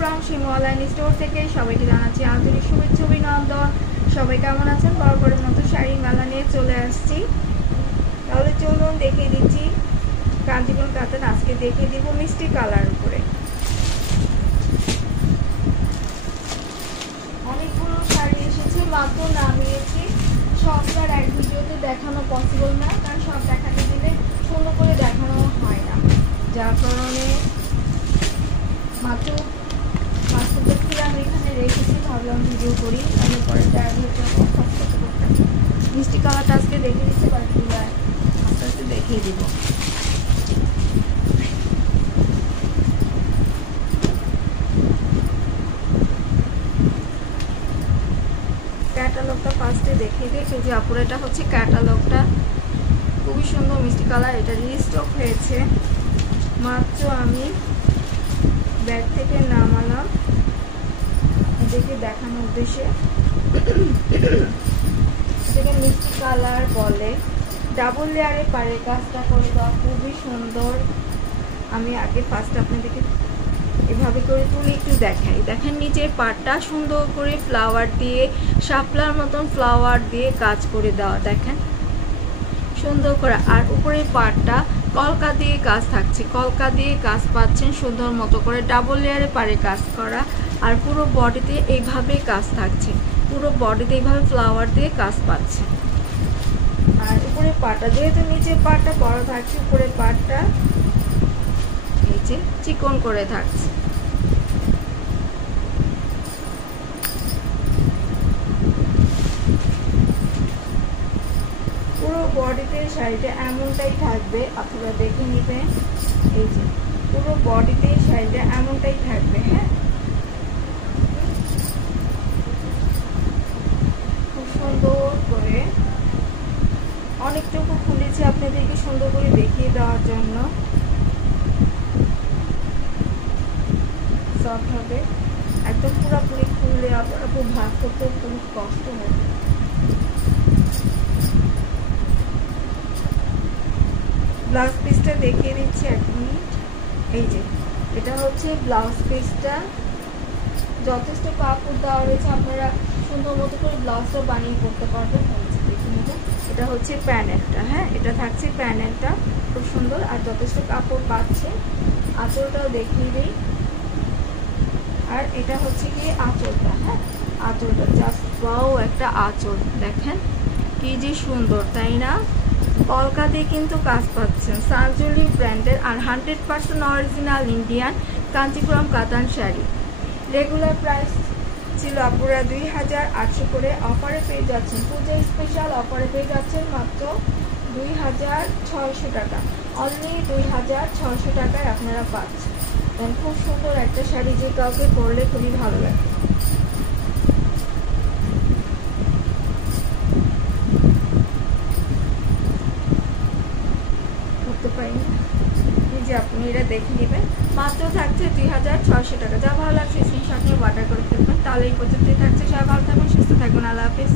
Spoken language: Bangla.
ফ্রম শিমু অনলাইন স্টোর থেকে সবাইকে জানাচ্ছি আন্তরিক শুভেচ্ছা অভিনন্দন। সবাই কেমন আছেন? বরাবরের মতো শাড়ি মেলা নিয়ে চলে আসছি। তাহলে চলুন দেখিয়ে দিচ্ছি কাঞ্জিপুরম কাতান। আজকে দেখিয়ে দিব মিষ্টি কালার উপরে অনেকগুলো শাড়ি এসেছে, মাত্র নামিয়েছি। সবটার এক ভিডিওতে দেখানো পসিবল না, কারণ সব দেখাতে দিলে সুন্দর করে দেখানো হয় না, যার কারণে মাত্র দেখলে আমি এখানে রেখেছি। ভাবলাম ভিডিও করি, তাহলে পরে মিষ্টি কালারটা আজকে দেখে দিতে পারছি, আস্তে আস্তে দেখিয়ে দিব। ক্যাটালগটা ফার্স্টে দেখিয়ে দিই। এই যে আপুর, এটা হচ্ছে ক্যাটালগটা, খুবই সুন্দর মিষ্টি কালার। এটা রিস্টক হয়েছে, মাত্র আমি ব্যাগ থেকে নামালাম এদেরকে দেখানোর উদ্দেশ্যে। এটাকে মিষ্টি কালার বলে, ডাবল লেয়ারে পারে কাজটা করে দেওয়া, খুবই সুন্দর। আমি আগে ফার্স্ট আপনাদেরকে এভাবে করে তুলে একটু দেখাই। দেখেন নিচের পাটটা সুন্দর করে ফ্লাওয়ার দিয়ে, শাপলার মতন ফ্লাওয়ার দিয়ে কাজ করে দেওয়া, দেখেন সুন্দর করে। আর উপরের পাটটা কলকা দিয়ে কাজ থাকছে, কলকা দিয়ে কাজ পাচ্ছেন সুন্দর মতো করে, ডাবল লেয়ারে পারে কাজ করা। আর পুরো বডিতে এইভাবে কাজ থাকছে, পুরো বডিতে এইভাবে ফ্লাওয়ার দিয়ে কাজ পাচ্ছে। আর উপরের পাটটা, যেহেতু নিচের পাটটা বড় থাকছে, উপরের পাটটা এই যে চিকন করে থাকছে। পুরো বডিতে শাড়িটা এমনটাই থাকবে, আপনারা দেখে নেবেন। এই যে পুরো বডিতে শাড়িটা এমনটাই থাকবে। হ্যাঁ, খুব সুন্দর করে অনেকটুকু খুলেছি আপনাদেরকে সুন্দর করে দেখিয়ে দেওয়ার জন্য। সফট হবে একদম, পুরোপুরি খুললে আপনারা খুব ভাগ করতে খুব কষ্ট হবে। ব্লাউজ পিসটা দেখিয়ে দিচ্ছি, 1 মিনিট। এই যে এটা হচ্ছে ব্লাউজ পিসটা, যথেষ্ট কাপড় দেওয়া রয়েছে, আপনারা সুন্দর মতো করে ব্লাউজটা বানিয়ে করতে পারবেন। এটা হচ্ছে প্যানেলটা। হ্যাঁ, এটা থাকছে প্যানেলটা, খুব সুন্দর আর যথেষ্ট কাপড় পাচ্ছে। আঁচলটাও দেখিয়ে দিই। আর এটা হচ্ছে কি আঁচলটা। হ্যাঁ, আঁচলটা জাস্ট ওয়াও, একটা আঁচল দেখেন কি যে সুন্দর, তাই না? কলকা দিয়ে কিন্তু কাজ পাচ্ছেন, সানজুলি ব্র্যান্ডের আর 100% অরিজিনাল ইন্ডিয়ান কাঞ্জিপুরম কাতান শাড়ি। রেগুলার প্রাইস ছিল আপুরা 2800 করে, অফারে পেয়ে যাচ্ছেন, পূজার স্পেশাল অফারে পেয়ে যাচ্ছেন মাত্র 2600 টাকা। অনলি 2600 টাকায় আপনারা পাচ্ছেন। খুব সুন্দর একটা শাড়ি, যে কাউকে পরলে খুবই ভালো লাগে। করতে পারি না, এই যে আপনি এটা দেখে নেবেন, মাত্র থাকছে 2600 টাকা। যা ভালো লাগছে স্ক্রিনশট নিয়ে অর্ডার করে ফেলবেন। তাহলে এই পর্যন্তই থাকছে। সবাই ভালো থাকবেন, সুস্থ থাকবেন। আল্লাহ হাফেজ।